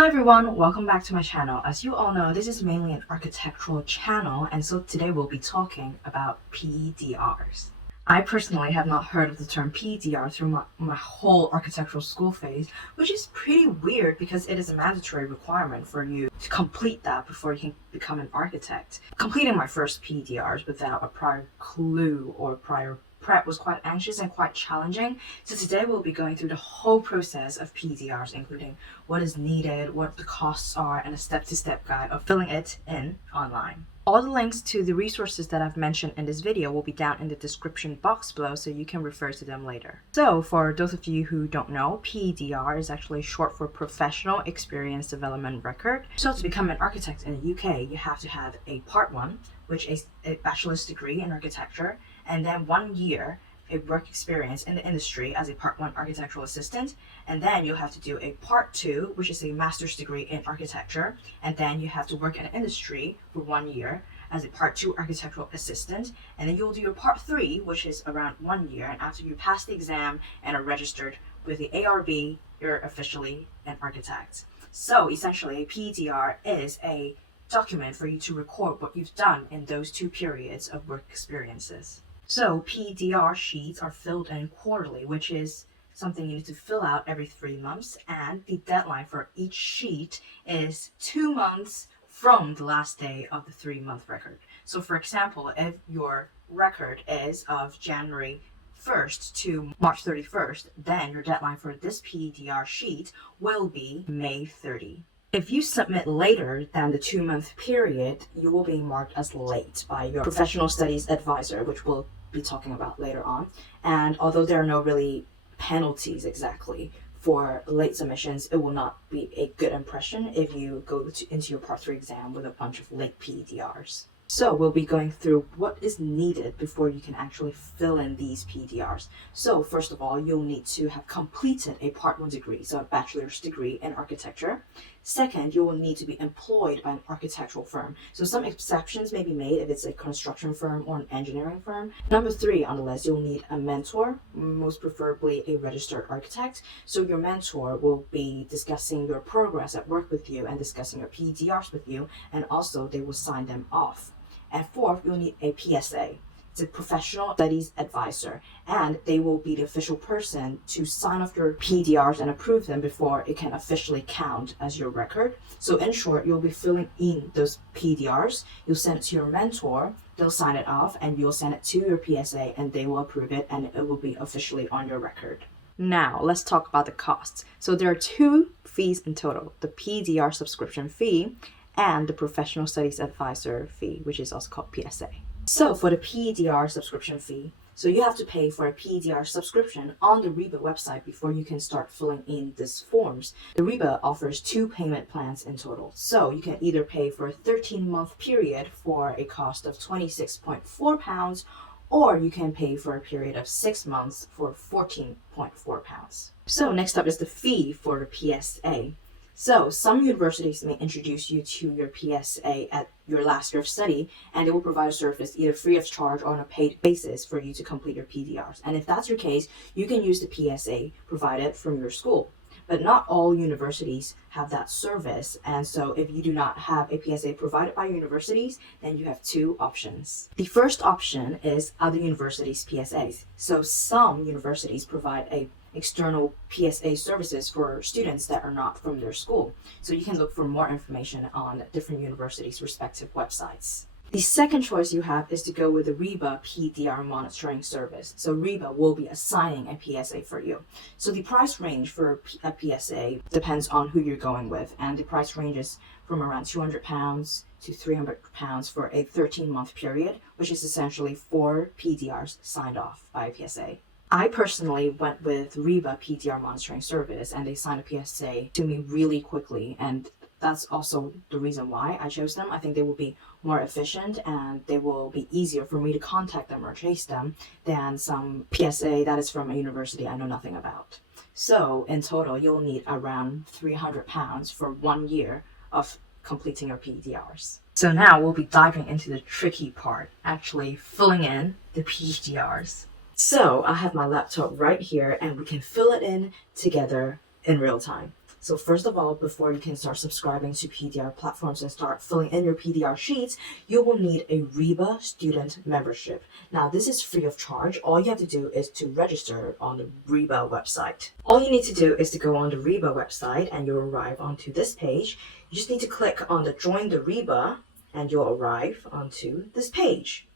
Hi everyone, welcome back to my channel. As you all know, this is mainly an architectural channel, and so today we'll be talking about PEDRs. I personally have not heard of the term PEDR through my whole architectural school phase, which is pretty weird because it is a mandatory requirement for you to complete that before you can become an architect. Completing my first PEDRs without a prior clue or prior prep was quite anxious and quite challenging. So today we'll be going through the whole process of PEDRs, including what is needed, what the costs are, and a step-to-step guide of filling it in online. All the links to the resources that I've mentioned in this video will be down in the description box below, so you can refer to them later. So for those of you who don't know, PEDR is actually short for Professional Experience Development Record. So to become an architect in the UK, you have to have a Part 1, which is a bachelor's degree in architecture, and then 1 year a work experience in the industry as a Part 1 architectural assistant, and then you'll have to do a Part 2, which is a master's degree in architecture, and then you have to work in an industry for 1 year as a Part 2 architectural assistant, and then you'll do your Part 3, which is around 1 year, and after you pass the exam and are registered with the ARB, you're officially an architect. So essentially, a PEDR is a document for you to record what you've done in those 2 periods of work experiences. So PEDR sheets are filled in quarterly, which is something you need to fill out every 3 months, and the deadline for each sheet is 2 months from the last day of the 3-month record. So for example, if your record is of January 1st to March 31st, then your deadline for this PEDR sheet will be May 30. If you submit later than the 2-month period, you will be marked as late by your professional studies advisor, which we'll be talking about later on. And although there are no really penalties exactly for late submissions, it will not be a good impression if you go into your Part 3 exam with a bunch of late PEDRs. So we'll be going through what is needed before you can actually fill in these PEDRs. So first of all, you'll need to have completed a Part 1 degree, so a bachelor's degree in architecture. Second, you will need to be employed by an architectural firm. So some exceptions may be made if it's a construction firm or an engineering firm. Number 3 on the list, you'll need a mentor, most preferably a registered architect. So your mentor will be discussing your progress at work with you and discussing your PEDRs with you, and also they will sign them off. And fourth, you'll need a PSA. It's a professional studies advisor, and they will be the official person to sign off your PEDRs and approve them before it can officially count as your record. So in short, you'll be filling in those PEDRs, you'll send it to your mentor, they'll sign it off, and you'll send it to your PSA and they will approve it, and it will be officially on your record. Now, let's talk about the costs. So there are 2 fees in total, the PEDR subscription fee and the professional studies advisor fee, which is also called PSA. So for the PEDR subscription fee, so you have to pay for a PEDR subscription on the REBA website before you can start filling in these forms. The REBA offers 2 payment plans in total. So you can either pay for a 13-month period for a cost of £26.4, or you can pay for a period of 6 months for £14.4. So next up is the fee for the PSA. So some universities may introduce you to your PSA at your last year of study, and they will provide a service either free of charge or on a paid basis for you to complete your PEDRs. And if that's your case, you can use the PSA provided from your school. But not all universities have that service, and so if you do not have a PSA provided by universities, then you have 2 options. The first option is other universities' PSAs. So some universities provide a external PSA services for students that are not from their school. So you can look for more information on different universities' respective websites. The second choice you have is to go with the REBA PEDR monitoring service. So REBA will be assigning a PSA for you. So the price range for a PSA depends on who you're going with, and the price ranges from around £200 to £300 for a 13-month period, which is essentially 4 PEDRs signed off by a PSA. I personally went with REBA PEDR monitoring service, and they signed a PSA to me really quickly, and that's also the reason why I chose them. I think they will be more efficient and they will be easier for me to contact them or chase them than some PSA that is from a university I know nothing about. So in total, you'll need around £300 for 1 year of completing your PEDRs. So now we'll be diving into the tricky part, actually filling in the PEDRs. So I have my laptop right here and we can fill it in together in real time. So first of all, before you can start subscribing to PDR platforms and start filling in your PDR sheets, you will need a Reba student membership. Now this is free of charge. All you have to do is to register on the Reba website. All you need to do is to go on the Reba website and you'll arrive onto this page. You just need to click on the Join the Reba and you'll arrive onto this page.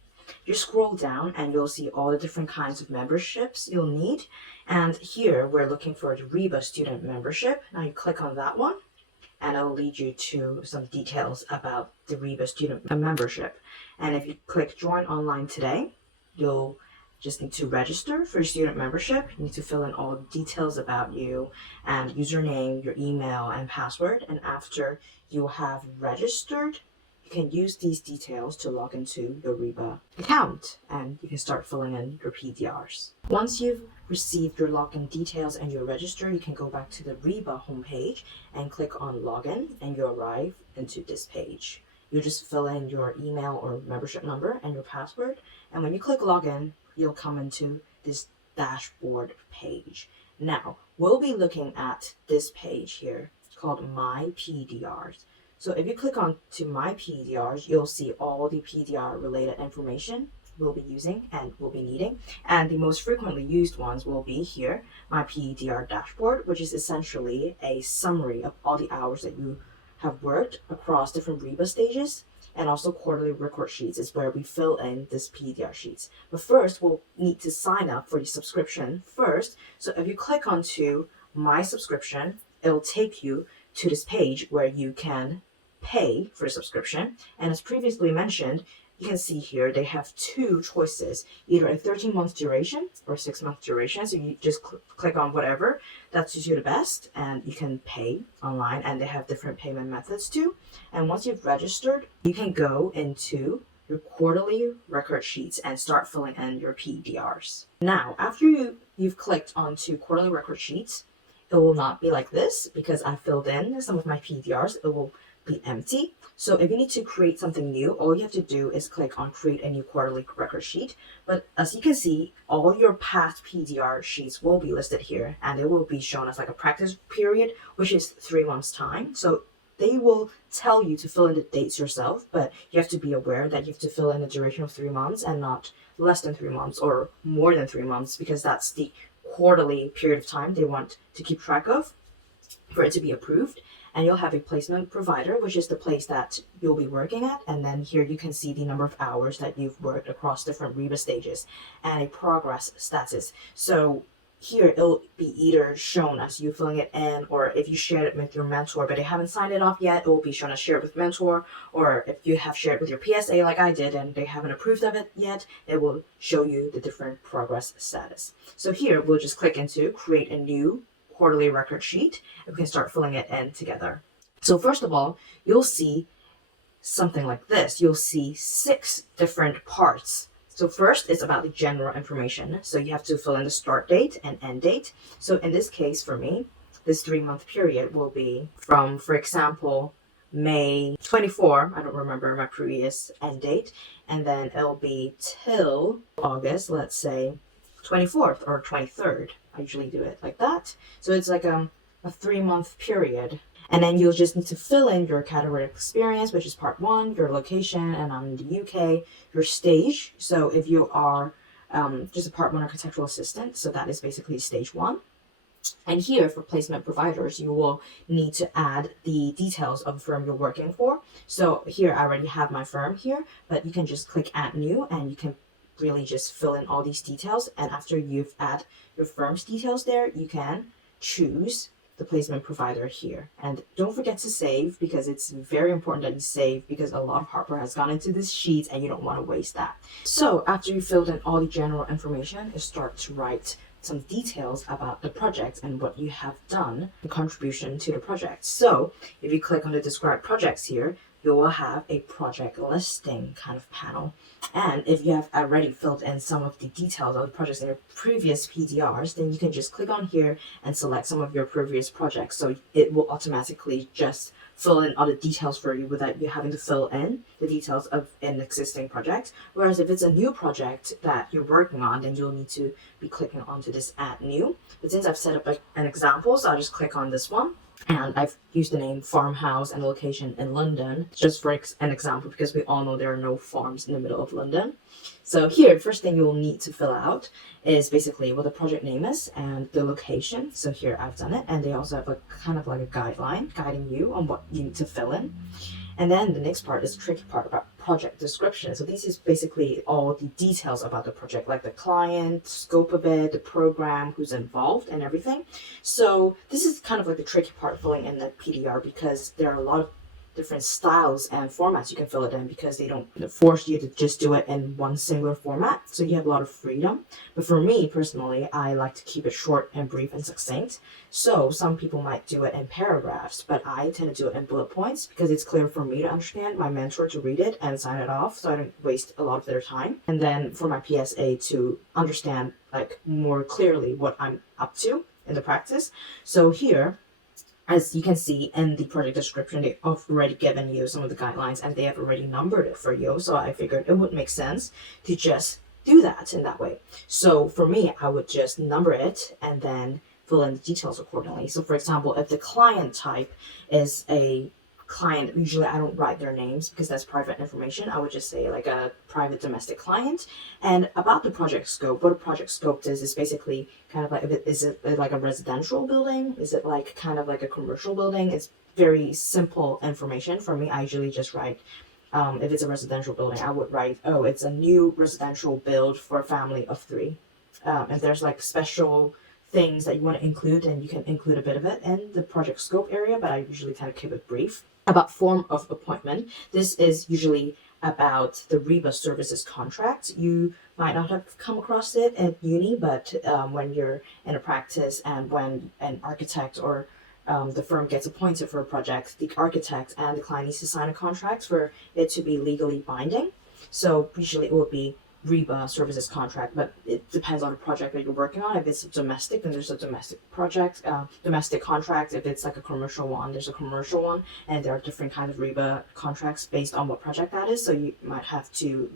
You scroll down and you'll see all the different kinds of memberships you'll need. And here we're looking for the Reba student membership. Now you click on that one and it'll lead you to some details about the Reba student membership. And if you click join online today, you'll just need to register for your student membership. You need to fill in all the details about you and username, your email and password. And after you have registered, you can use these details to log into your Reba account and you can start filling in your PDRs. Once you've received your login details and you're registered, you can go back to the Reba homepage and click on login and you arrive into this page. You just fill in your email or membership number and your password, and when you click login, you'll come into this dashboard page. Now, we'll be looking at this page here called My PDRs. So if you click on to My PDRs, you'll see all the PDR related information we'll be using and we'll be needing. And the most frequently used ones will be here, My PDR dashboard, which is essentially a summary of all the hours that you have worked across different Reba stages. And also quarterly record sheets is where we fill in this PDR sheets. But first, we'll need to sign up for the subscription first. So if you click onto My Subscription, it'll take you to this page where you can pay for a subscription. And as previously mentioned, you can see here they have two choices, either a 13-month duration or 6-month duration. So you just click on whatever that suits you the best and you can pay online, and they have different payment methods too. And once you've registered, you can go into your quarterly record sheets and start filling in your PDRs. Now, after you've clicked onto quarterly record sheets, it will not be like this because I filled in some of my PDRs. It will be empty. So if you need to create something new, all you have to do is click on create a new quarterly record sheet. But as you can see, all your past PDR sheets will be listed here and it will be shown as like a practice period, which is 3 months time. So they will tell you to fill in the dates yourself, but you have to be aware that you have to fill in the duration of 3 months and not less than 3 months or more than 3 months, because that's the quarterly period of time they want to keep track of for it to be approved. And you'll have a placement provider, which is the place that you'll be working at. And then here you can see the number of hours that you've worked across different Reba stages and a progress status. So here it'll be either shown as you filling it in, or if you shared it with your mentor but they haven't signed it off yet, it will be shown as shared with mentor. Or if you have shared with your PSA like I did and they haven't approved of it yet, it will show you the different progress status. So here we'll just click into create a new quarterly record sheet and we can start filling it in together. So first of all, you'll see something like this. You'll see 6 different parts. So first, it's about the general information. So you have to fill in the start date and end date. So in this case, for me, this 3-month period will be from, for example, May 24, I don't remember my previous end date, and then it'll be till August, let's say 24th or 23rd. I usually do it like that. So it's like a 3-month period. And then you'll just need to fill in your category of experience, which is part 1, your location, and I'm in the UK, your stage. So if you are just a part 1 architectural assistant, so that is basically stage 1. And here for placement providers, you will need to add the details of the firm you're working for. So here I already have my firm here, but you can just click add new and you can really just fill in all these details. And after you've added your firm's details there, you can choose the placement provider here. And don't forget to save, because it's very important that you save, because a lot of hard work has gone into this sheet and you don't want to waste that. So after you filled in all the general information, you start to write some details about the project and what you have done, the contribution to the project. So if you click on the describe projects here, you will have a project listing kind of panel. And if you have already filled in some of the details of the projects in your previous PDRs, then you can just click on here and select some of your previous projects. So it will automatically just fill in all the details for you without you having to fill in the details of an existing project. Whereas if it's a new project that you're working on, then you'll need to be clicking onto this add new. But since I've set up an example, so I'll just click on this one. And I've used the name farmhouse and location in London just for an example, because we all know there are no farms in the middle of London. So here, first thing you will need to fill out is basically what the project name is and the location. So here I've done it, and they also have a kind of like a guideline guiding you on what you need to fill in. And then the next part is the tricky part about project description. So this is basically all the details about the project, like the client, scope of it, the program, who's involved, and everything. So this is kind of like the tricky part filling in the PDR, because there are a lot of different styles and formats you can fill it in, because they don't force you to just do it in one singular format. So you have a lot of freedom. But for me personally, I like to keep it short and brief and succinct. So some people might do it in paragraphs, but I tend to do it in bullet points, because it's clear for me to understand, my mentor to read it and sign it off, so I don't waste a lot of their time. And then for my PSA to understand like more clearly what I'm up to in the practice. So here, as you can see in the project description, they've already given you some of the guidelines and they have already numbered it for you. So I figured it would make sense to just do that in that way. So for me, I would just number it and then fill in the details accordingly. So for example, if the client type is a client, usually I don't write their names because that's private information. I would just say like a private domestic client. And about the project scope, what a project scope is basically kind of like, is it like a residential building? Is it like kind of like a commercial building? It's very simple information. For me, I usually just write, if it's a residential building, I would write, oh, it's a new residential build for a family of 3. If there's like special things that you want to include, and you can include a bit of it in the project scope area, but I usually tend to keep it brief. About form of appointment, this is usually about the REBA services contract. You might not have come across it at uni, but when you're in a practice and when an architect or the firm gets appointed for a project, the architect and the client needs to sign a contract for it to be legally binding. So usually it would be REBA services contract, but it depends on the project that you're working on. If it's domestic, then there's a domestic project, domestic contract. If it's like a commercial one, there's a commercial one, and there are different kinds of REBA contracts based on what project that is. So you might have to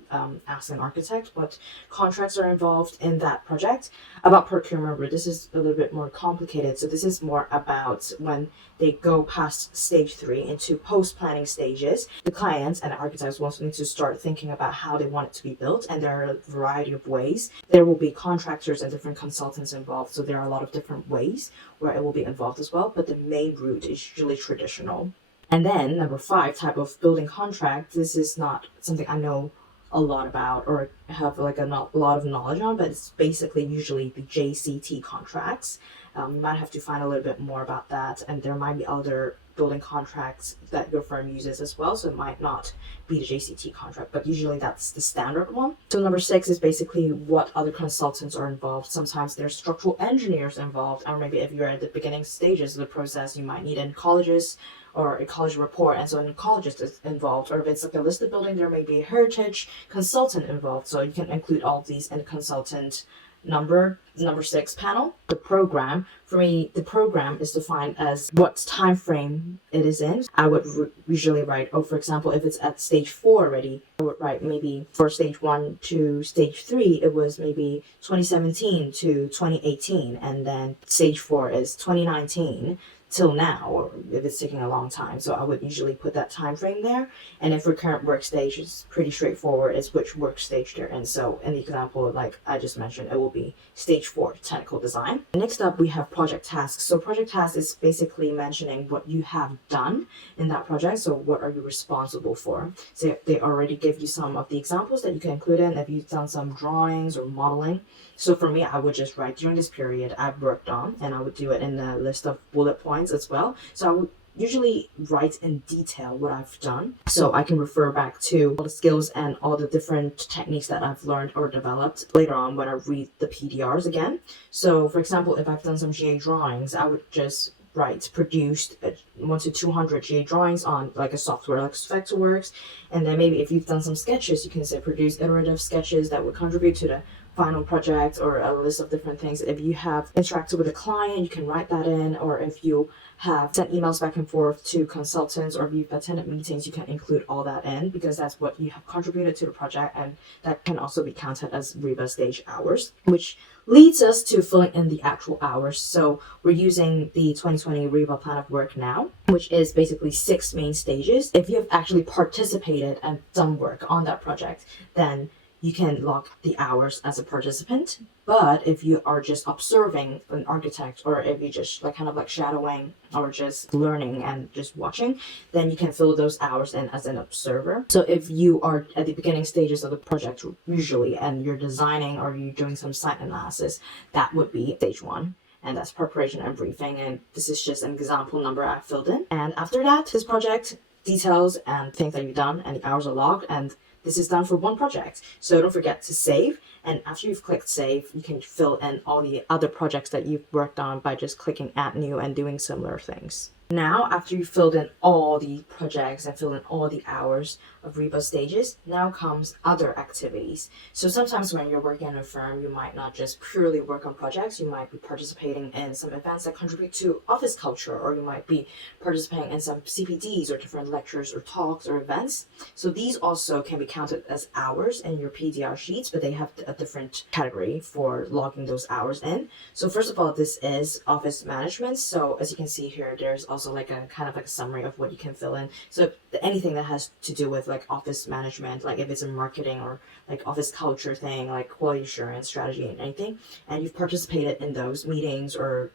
ask an architect what contracts are involved in that project. About procurement route, this is a little bit more complicated. So this is more about when they go past stage 3 into post-planning stages. The clients and the architects will need to start thinking about how they want it to be built, and there are a variety of ways. There will be contractors and different consultants involved, so there are a lot of different ways where it will be involved as well, but the main route is usually traditional. And then number 5, type of building contract. This is not something I know a lot about or have like a lot of knowledge on, but it's basically usually the JCT contracts. You might have to find a little bit more about that, and there might be other building contracts that your firm uses as well, so it might not be the JCT contract, but usually that's the standard one. So number 6 is basically what other consultants are involved. Sometimes there's structural engineers involved, or maybe if you're at the beginning stages of the process, you might need in colleges or a college report, and so an ecologist is involved. Or if it's like a listed building, there may be a heritage consultant involved, so you can include all of these in the consultant number 6 panel. The program, for me, the program is defined as what time frame it is in. I would usually write, for example, if it's at stage 4 already, I would write maybe for stage 1 to stage 3, it was maybe 2017 to 2018, and then stage 4 is 2019 till now, or if it's taking a long time. So I would usually put that time frame there. And if your current work stage is pretty straightforward, it's which work stage they're in. So in the example like I just mentioned, it will be stage 4, technical design. Next up, we have project tasks. So project tasks is basically mentioning what you have done in that project. So what are you responsible for? So they already give you some of the examples that you can include in if you've done some drawings or modeling. So for me, I would just write during this period I've worked on, and I would do it in a list of bullet points as well. So I would usually write in detail what I've done, so I can refer back to all the skills and all the different techniques that I've learned or developed later on when I read the PDRs again. So for example, if I've done some GA drawings, I would just write produced 1 to 200 GA drawings on like a software like Vectorworks. And then maybe if you've done some sketches, you can say produce iterative sketches that would contribute to the final project or a list of different things. If you have interacted with a client, you can write that in, or if you have sent emails back and forth to consultants, or if you've attended meetings, you can include all that in, because that's what you have contributed to the project, and that can also be counted as REBA stage hours, which leads us to filling in the actual hours. So we're using the 2020 REBA plan of work now, which is basically 6 main stages. If you have actually participated and done work on that project, then you can log the hours as a participant. But if you are just observing an architect, or if you just kind of shadowing or just learning and just watching, then you can fill those hours in as an observer. So if you are at the beginning stages of the project usually, and you're designing or you're doing some site analysis, that would be stage 1. And that's preparation and briefing. And this is just an example number I filled in. And after that, this project details and things that you've done, and the hours are logged, and this is done for one project. So don't forget to save. And after you've clicked save, you can fill in all the other projects that you've worked on by just clicking add new and doing similar things. Now, after you've filled in all the projects and filled in all the hours of REBA stages, now comes other activities. So sometimes when you're working in a firm, you might not just purely work on projects. You might be participating in some events that contribute to office culture, or you might be participating in some CPDs or different lectures or talks or events. So these also can be counted as hours in your PDR sheets, but they have a different category for logging those hours in. So first of all, this is office management. So as you can see here, there's also a kind of a summary of what you can fill in. So anything that has to do with office management, if it's in marketing or office culture thing, quality assurance, strategy, and anything, and you've participated in those meetings, or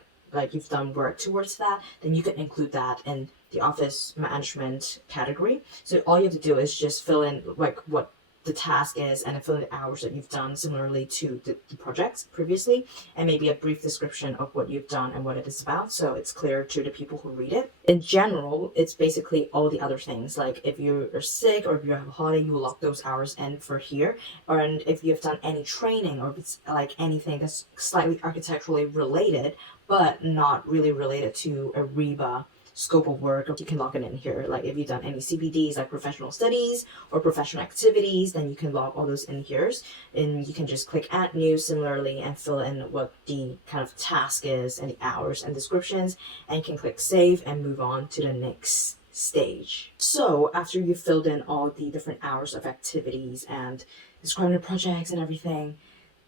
you've done work towards that, then you can include that in the office management category. So all you have to do is just fill in what the task is, and fill in the hours that you've done similarly to the projects previously, and maybe a brief description of what you've done and what it is about, so it's clear to the people who read it. In general, it's basically all the other things, if you are sick or if you have a holiday, you will log those hours in for here. And if you've done any training, or if it's anything that's slightly architecturally related but not really related to a REBA scope of work, you can log it in here. If you've done any CPDs, professional studies or professional activities, then you can log all those in here, and you can just click add new similarly and fill in what the kind of task is and the hours and descriptions, and you can click save and move on to the next stage. So after you've filled in all the different hours of activities and describing the projects and everything,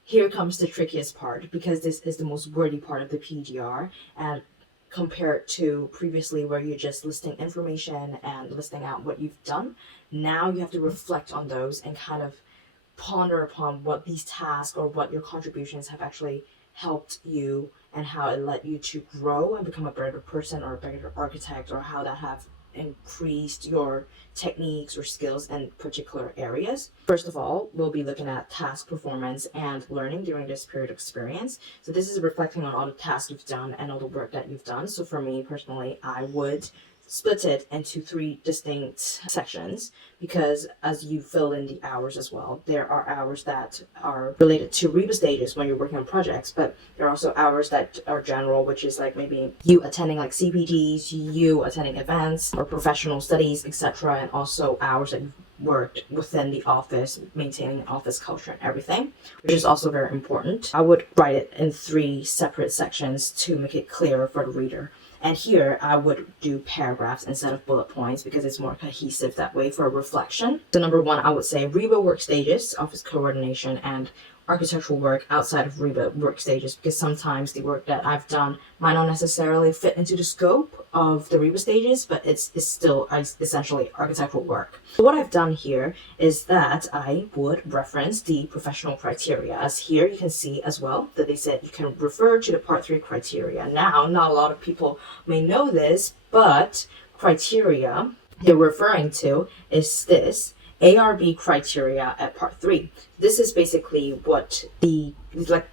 here comes the trickiest part, because this is the most wordy part of the PDR, and compared to previously where you're just listing information and listing out what you've done, now you have to reflect on those and kind of ponder upon what these tasks or what your contributions have actually helped you, and how it led you to grow and become a better person or a better architect, or how that have increased your techniques or skills in particular areas. First of all, we'll be looking at task performance and learning during this period of experience. So this is reflecting on all the tasks you've done and all the work that you've done. So for me personally, I would split it into 3 distinct sections, because as you fill in the hours as well, there are hours that are related to REBA stages when you're working on projects, but there are also hours that are general, which is maybe you attending CPDs, you attending events or professional studies, etc., and also hours that you've worked within the office, maintaining an office culture and everything, which is also very important. I would write it in 3 separate sections to make it clearer for the reader. And here I would do paragraphs instead of bullet points, because it's more cohesive that way for reflection. So number 1, I would say REBA work stages, office coordination, and architectural work outside of REBA work stages, because sometimes the work that I've done might not necessarily fit into the scope of the REBA stages, but it's still essentially architectural work. So what I've done here is that I would reference the professional criteria, as here you can see as well that they said you can refer to the part 3 criteria. Now, not a lot of people may know this, but criteria they're referring to is this ARB criteria at part 3. This is basically what the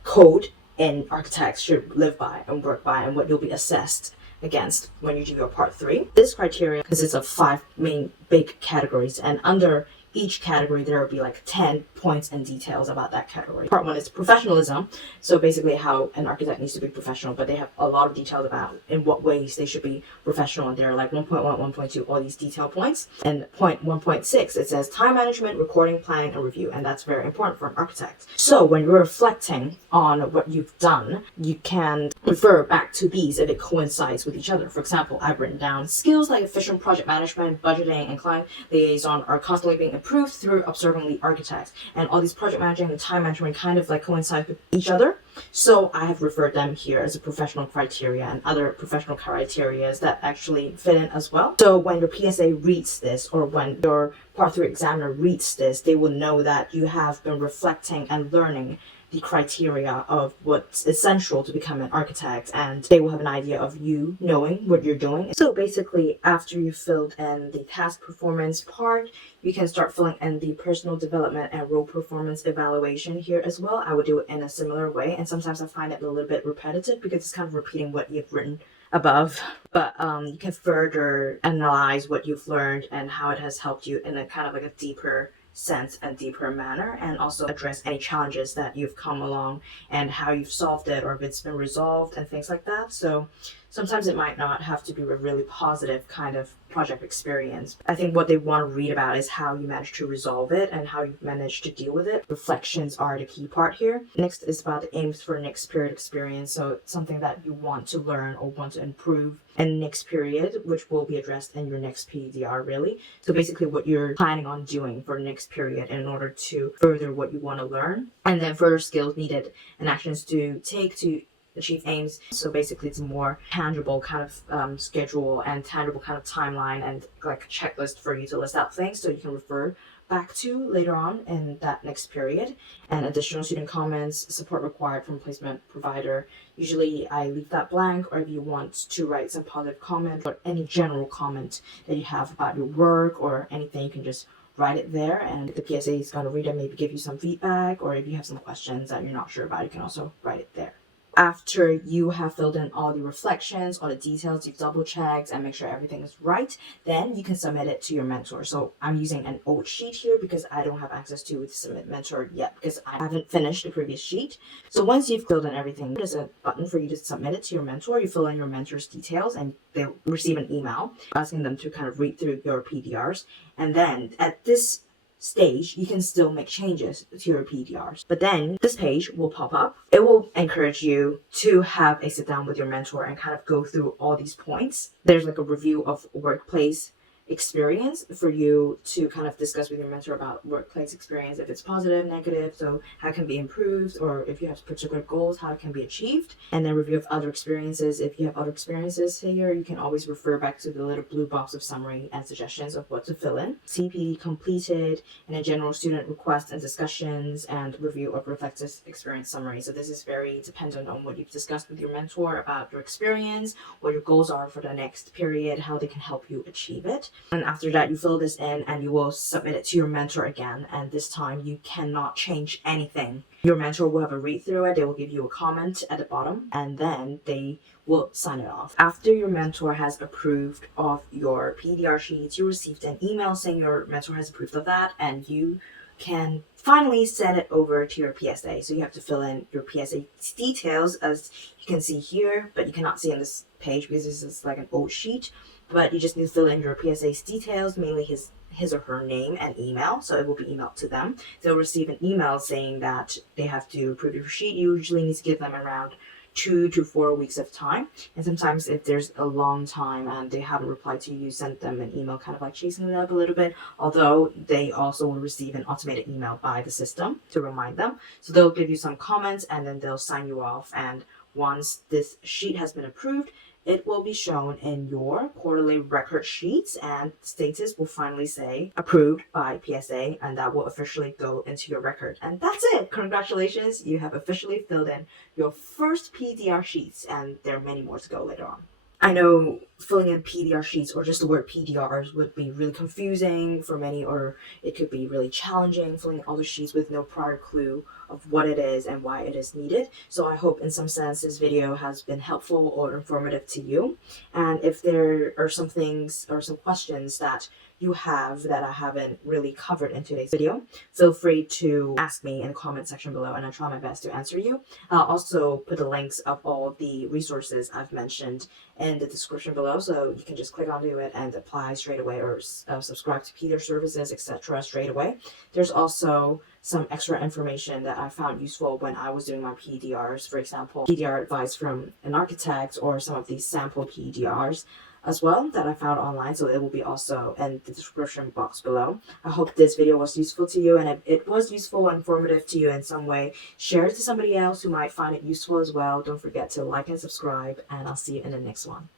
code and architects should live by and work by, and what you'll be assessed against when you do your part 3. This criteria consists of 5 main big categories, and under each category there will be like 10 points and details about that category. Part 1 is professionalism, so basically how an architect needs to be professional, but they have a lot of details about in what ways they should be professional, and they're like 1.1, 1.2, all these detail points. And point 1.6, it says time management, recording, planning, and review, and that's very important for an architect. So when you're reflecting on what you've done, you can refer back to these if it coincides with each other. For example, I've written down skills like efficient project management, budgeting, and client liaison are constantly being improved through observing the architects. And all these project managing and time management kind of like coincide with each other. So I have referred them here as a professional criteria and other professional criteria that actually fit in as well. So when your PSA reads this, or when your Part 3 examiner reads this, they will know that you have been reflecting and learning the criteria of what's essential to become an architect, and they will have an idea of you knowing what you're doing. So basically, after you filled in the task performance part, you can start filling in the personal development and role performance evaluation here as well. I would do it in a similar way, and sometimes I find it a little bit repetitive because it's kind of repeating what you've written above, but you can further analyze what you've learned and how it has helped you in a kind of like a deeper sense and deeper manner, and also address any challenges that you've come along and how you've solved it, or if it's been resolved and things like that. So sometimes it might not have to be a really positive kind of project experience. I think what they want to read about is how you managed to resolve it and how you've managed to deal with it. Reflections are the key part here. Next is about the aims for next period experience. So it's something that you want to learn or want to improve in next period, which will be addressed in your next PEDR really. So basically what you're planning on doing for the next period in order to further what you want to learn, and then further skills needed and actions to take to achieve aims. So basically it's a more tangible kind of schedule and tangible kind of timeline and like a checklist for you to list out things so you can refer back to later on in that next period. And additional student comments, support required from placement provider. Usually I leave that blank, or if you want to write some positive comment or any general comment that you have about your work or anything, you can just write it there, and the PSA is going to read it, maybe give you some feedback, or if you have some questions that you're not sure about, you can also write it there. After you have filled in all the reflections, all the details, you've double checked and make sure everything is right, then you can submit it to your mentor. So I'm using an old sheet here because I don't have access to the submit mentor yet because I haven't finished the previous sheet. So once you've filled in everything, there's a button for you to submit it to your mentor. You fill in your mentor's details and they'll receive an email asking them to kind of read through your PDRs. And then at this stage, you can still make changes to your PDRs. But then this page will pop up. It will encourage you to have a sit down with your mentor and kind of go through all these points. There's like a review of workplace experience for you to kind of discuss with your mentor about workplace experience, if it's positive, negative, so how it can be improved, or if you have particular goals, how it can be achieved. And then review of other experiences. If you have other experiences here, you can always refer back to the little blue box of summary and suggestions of what to fill in. CPD completed, and a general student requests and discussions, and review of reflective experience summary. So this is very dependent on what you've discussed with your mentor about your experience, what your goals are for the next period, how they can help you achieve it. And after that, you fill this in and you will submit it to your mentor again. And this time you cannot change anything. Your mentor will have a read through it. They will give you a comment at the bottom and then they will sign it off. After your mentor has approved of your PDR sheets, you received an email saying your mentor has approved of that, and you can finally send it over to your PSA. So you have to fill in your PSA details, as you can see here, but you cannot see on this page because this is like an old sheet. But you just need to fill in your PSA's details, mainly his or her name and email, so it will be emailed to them. They'll receive an email saying that they have to approve your sheet. You usually need to give them around 2 to 4 weeks of time, and sometimes if there's a long time and they haven't replied to you, send them an email kind of like chasing it up a little bit, although they also will receive an automated email by the system to remind them. So they'll give you some comments and then they'll sign you off, and once this sheet has been approved, it will be shown in your quarterly record sheets, and status will finally say approved by PSA, and that will officially go into your record. And that's it. Congratulations, you have officially filled in your first PDR sheets, and there are many more to go later on. I know filling in PDR sheets or just the word PDRs would be really confusing for many, or it could be really challenging filling in all the sheets with no prior clue of what it is and why it is needed. So I hope in some sense this video has been helpful or informative to you. And if there are some things or some questions that you have that I haven't really covered in today's video, feel free to ask me in the comment section below and I'll try my best to answer you. I'll also put the links of all the resources I've mentioned in the description below, so you can just click onto it and apply straight away, or subscribe to PEDR services, etc. straight away. There's also some extra information that I found useful when I was doing my PEDRs. For example, PEDR advice from an architect or some of these sample PEDRs as well that I found online, so it will be also in the description box below. I hope this video was useful to you, and if it was useful and informative to you in some way, share it to somebody else who might find it useful as well. Don't forget to like and subscribe, and I'll see you in the next one.